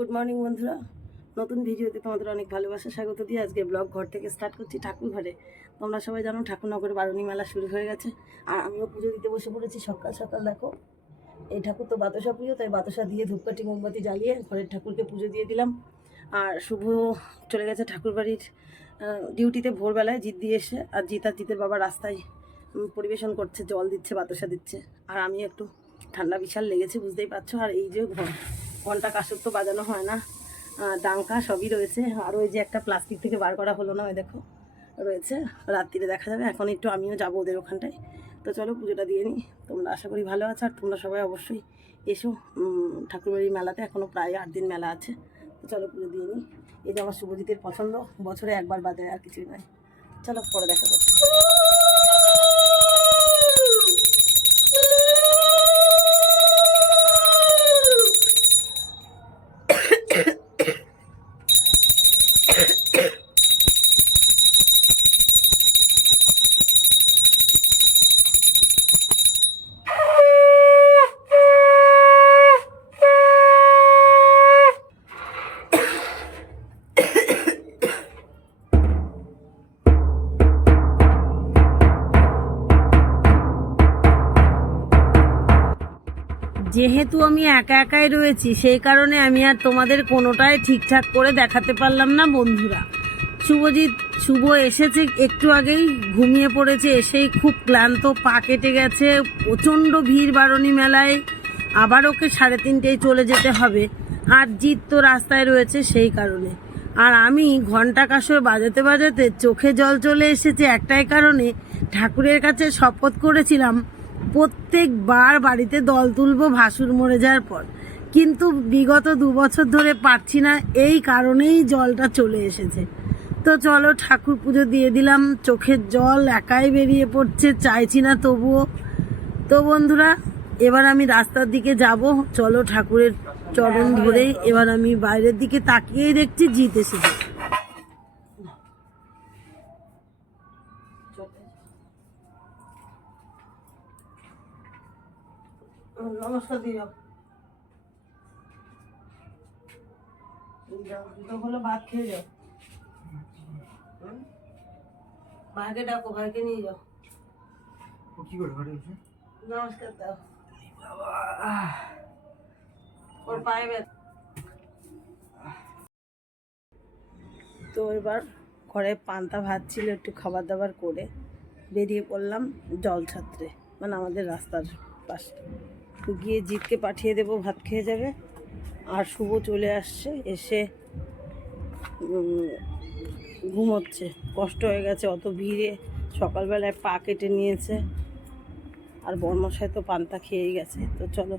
Good morning বন্ধুরা। নতুন ভিডিওতে তোমাদের অনেক ভালোবাসা, স্বাগত দিয়ে আজকে ব্লগ ঘর থেকে স্টার্ট করছি ঠাকুর ঘরে তোমরা সবাই জানো ঠাকুরনগরে বারুণী মেলা শুরু হয়ে গেছে। আর আমিও পুজো দিতে বসে পড়েছি সকাল সকাল, দেখো। এই ঠাকুর তো বাতাসা পুজো তাই বাতাসা দিয়ে ধূপকাঠি, মোমবাতি জ্বালিয়ে ঘরের ঠাকুরকে পুজো দিয়ে দিলাম। আর শুভ চলে গেছে ঠাকুর বাড়ির ডিউটিতে ভোরবেলায় জিত দিয়ে এসে, আর জিত আর জিতের বাবা রাস্তায় পরিবেশন করছে, জল দিচ্ছে, বাতাসা দিচ্ছে। আর আমি একটু ঠান্ডা বিশাল লেগেছে, বুঝতেই পারছ। আর এই যে ঘ- ঘণ্টা কাসর তো বাজানো হয় না। ডাঙ্কা সবই রয়েছে। আর ওই যে একটা প্লাস্টিক থেকে বার করা হলো না, ওই দেখো, রয়েছে। রাত্রিরে দেখা যাবে। এখন একটু আমিও যাব ওদের ওখানটায়। তো চলো, পুজোটা দিয়ে নিই তোমরা আশা করি ভালো আছো। আর তোমরা সবাই অবশ্যই এসো। ঠাকুরবাড়ির মেলাতে এখনও প্রায় আট দিন মেলা আছে। তো চলো, পুজো দিয়ে নিই যে আমার শুভজিতের পছন্দ। বছরে একবার বাজারে আর কিছুই নয়। চলো, পরে দেখা করছি। যেহেতু আমি একা একাই রয়েছি, সেই কারণে আমি আর তোমাদের কোনোটাই ঠিকঠাক করে দেখাতে পারলাম না, বন্ধুরা। শুভজিৎ, শুভ এসেছে, একটু আগেই ঘুমিয়ে পড়েছে, এসেই খুব ক্লান্ত, পা কেটে গেছে, প্রচণ্ড ভিড় বারণী মেলায়। আবার ওকে সাড়ে তিনটেয় চলে যেতে হবে। আর জিৎ তো রাস্তায় রয়েছে সেই কারণে। আর আমি ঘণ্টা কাসর বাজাতে বাজাতে চোখে জল চলে এসেছে একটাই কারণে। ঠাকুরের কাছে শপথ করেছিলাম প্রত্যেকবার বাড়িতে দল তুলবো ভাসুর মরে যাওয়ার পর। কিন্তু বিগত দু বছর ধরে পারছি না, এই কারণেই জলটা চলে এসেছে। তো চলো ঠাকুর পুজো দিয়ে দিলাম, চোখের জল একাই বেরিয়ে পড়ছে, চাইছি না তবুও। তো বন্ধুরা, এবার আমি রাস্তার দিকে যাব, চলো ঠাকুরের চরণ ধরেই। এবার আমি বাইরের দিকে তাকিয়েই দেখছি জিত এসেছে নমস্কার দিও যাও, দুটো হলো ভাত খেয়ে যাও? ভাইকে ডাকো ভাইকে নিয়ে যাও। ও কি করে ঘরে বসে? নমস্কার দাও। ওর পায়ে ব্যথা। তো এবার ঘরে পান্তা ভাত ছিল একটু খাবার দাবার করে বেরিয়ে পড়লাম জল ছাত্রে মানে আমাদের রাস্তার পাশে। গিয়ে জিতকে পাঠিয়ে দেব, ভাত খেয়ে যাবে। আর শুভ চলে আসছে, এসে ঘুমোচ্ছে। কষ্ট হয়ে গেছে, অত ভিড়ে সকালবেলায় পা কেটে নিয়েছে। আর বর্মশায় তো পান্তা খেয়েই গেছে, তো চলো।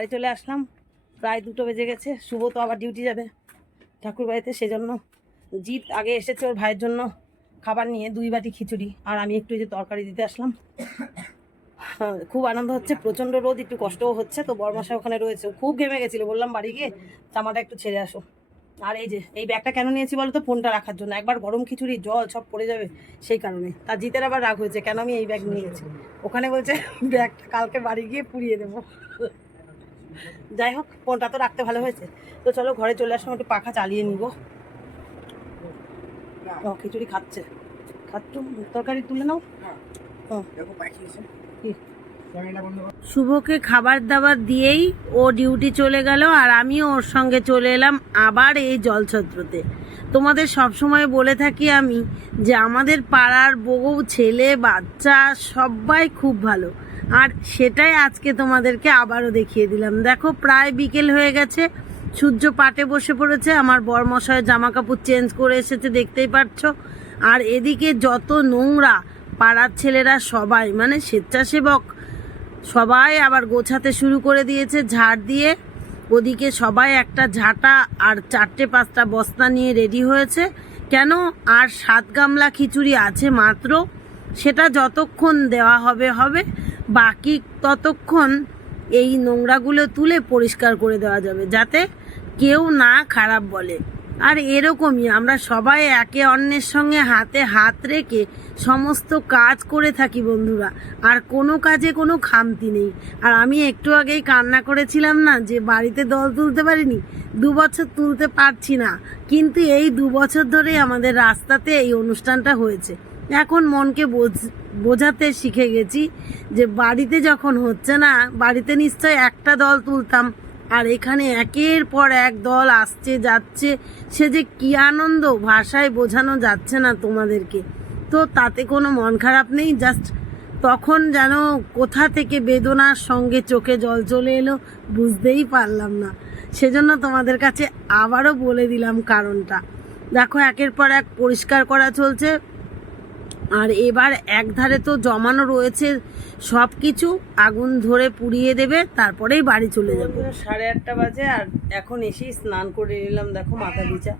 বাড়ি চলে আসলাম। প্রায় দুটো বেজে গেছে, শুভ তো আবার ডিউটি যাবে ঠাকুর বাড়িতে, সেজন্য জিৎ আগে এসেছে ওর ভাইয়ের জন্য খাবার নিয়ে, দুই বাটি খিচুড়ি আর আমি একটু যে তরকারি দিতে আসলাম। খুব আনন্দ হচ্ছে, প্রচণ্ড রোদ, একটু কষ্টও হচ্ছে, তো বরমাসা ওখানে রয়েছে। খুব ঘেমে গেছিল, বললাম বাড়ি গিয়ে জামাটা একটু ছেড়ে আসো। আর এই যে, এই ব্যাগটা কেন নিয়েছি বলো তো, ফোনটা রাখার জন্য। একবার গরম খিচুড়ি, জল সব পড়ে যাবে সেই কারণে। তার জিতের আবার রাগ হয়েছে, কেন আমি এই ব্যাগ নিয়ে গেছি? ওখানে বলছে, ব্যাগটা কালকে বাড়ি গিয়ে পুড়িয়ে দেবো। যাই হোক ফোনটা তো রাখতে ভালো হয়েছে। তো চলো ঘরে চলে আসলাম একটু পাখা চালিয়ে নিব। ও খিচুড়ি খাচ্ছে। খাচ্ছ? তরকারি তুলে নাও। ও। দেখো পাঠিয়েছে কি ক্যামেরাটা বন্ধ কর। শুভকে খাবার দাবার দিয়েই ও ডিউটি চলে গেল আর আমিও ওর সঙ্গে চলে এলাম আবার এই জলছত্রতে। তোমাদের সব সময় বলে থাকি আমি যে আমাদের পাড়ার বউ ছেলে বাচ্চা সবাই খুব ভালো। আর সেটাই আজকে তোমাদেরকে আবারও দেখিয়ে দিলাম। দেখো, প্রায় বিকেল হয়ে গেছে। সূর্য পাটে বসে পড়েছে। আমার বরমশায় জামা কাপড় চেঞ্জ করে এসেছে, দেখতেই পাচ্ছ। আর এদিকে যত নোংরা পাড়ার ছেলেরা সবাই মানে স্বেচ্ছাসেবক, সবাই আবার গোছাতে শুরু করে দিয়েছে ঝাড় দিয়ে। ওদিকে সবাই একটা ঝাঁটা আর চারটে পাঁচটা বস্তা নিয়ে রেডি হয়েছে। কেন? আর সাত গামলা খিচুড়ি আছে মাত্র। সেটা যতক্ষণ দেওয়া হবে হবে। বাকি ততক্ষণ এই নোংরাগুলো তুলে পরিষ্কার করে দেওয়া যাবে, যাতে কেউ না খারাপ বলে। আর এরকমই আমরা সবাই একে অন্যের সঙ্গে হাতে হাত রেখে সমস্ত কাজ করে থাকি বন্ধুরা, আর কোনো কাজে কোনো খামতি নেই। আর আমি একটু আগেই কান্না করেছিলাম না যে বাড়িতে দল তুলতে পারিনি? দু বছর তুলতে পারছি না। কিন্তু এই দু বছর ধরেই আমাদের রাস্তাতে এই অনুষ্ঠানটা হয়েছে। এখন মনকে বোঝ- বোঝাতে শিখে গেছি যে বাড়িতে যখন হচ্ছে না, বাড়িতে নিশ্চয় একটা দল তুলতাম, আর এখানে একের পর এক দল আসছে, যাচ্ছে, সে যে কি আনন্দ ভাষায় বোঝানো যাচ্ছে না তোমাদেরকে। তো তাতে কোনো মন খারাপ নেই জাস্ট তখন যেন কোথা থেকে বেদনার সঙ্গে চোখে জল চলে এলো বুঝতেই পারলাম না। সেজন্য তোমাদের কাছে আবারও বলে দিলাম কারণটা। দেখো, একের পর এক পরিষ্কার করা চলছে। আর এবার একধারে তো জমানো রয়েছে সব কিছু আগুন ধরে পুড়িয়ে দেবে তারপরেই বাড়ি চলে যাব। সাড়ে আটটা বাজে আর এখন এসেই স্নান করে নিলাম দেখো মাথা বিচা